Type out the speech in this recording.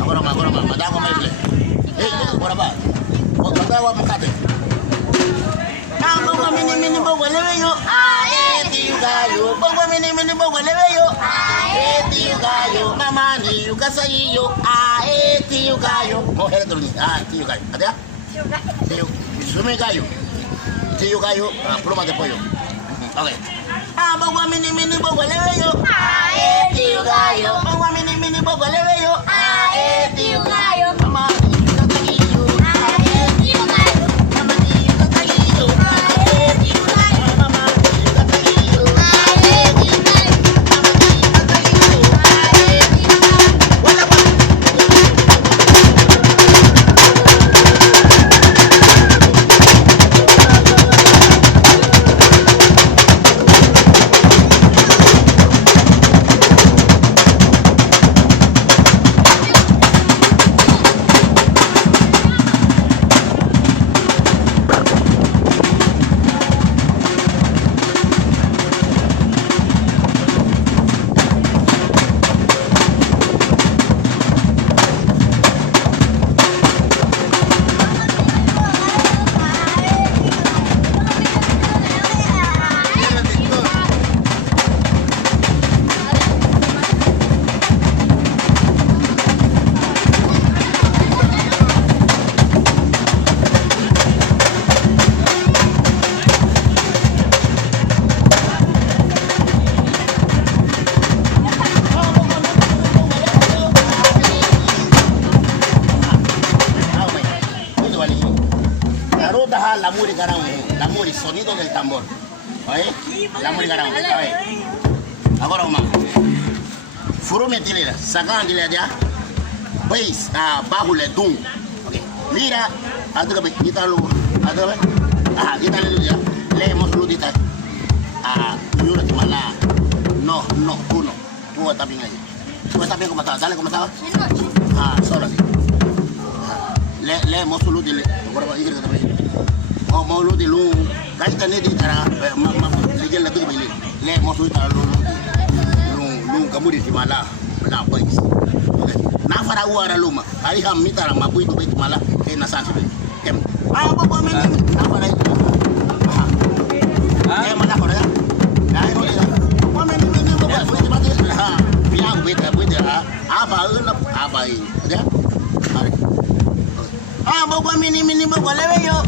Agora mais. Mas dá uma mais. Ei, agora vai. Vou dar uma mocada. Bongo mini bongo leveyo. Tio gallo. Bongo mini bongo leveyo. Tio gallo. Mama ni yukasayo. Tio gallo. Mujer de tio gallo. ¿Ada? Tio. Sume gallo. Tio gallo. Pluma de pollo. Okay. Bongo mini bongo leveyo. Tio gallo. Bongo mini bongo leveyo. Tio gallo. Mama la sonido del tambor. ¿Oye? La muri garang. Agora uma. Furume tilera, sacan dilera ya. Veis, bajo le dum. Okay. Mira, adra be kita lu, adra be. Kita lu ya. Le mos lu dita. Yura di mana? No, uno. Dua tapi ngai. Dua tapi ko mata, dale ko mata. Sorry. Le mos lu dile. Agora ba igre tapi. Mau lu di lu kaita ne di tara legel la tuh beli le mau suit lu kamu di mana na pais na fara uara luma hari ham mitara mapu itu bait mala ke na sanse kem apa meni na fara itu mana kore na ini apa meni apa suit mati biang beta apa ya bawa mini bawa lewe yo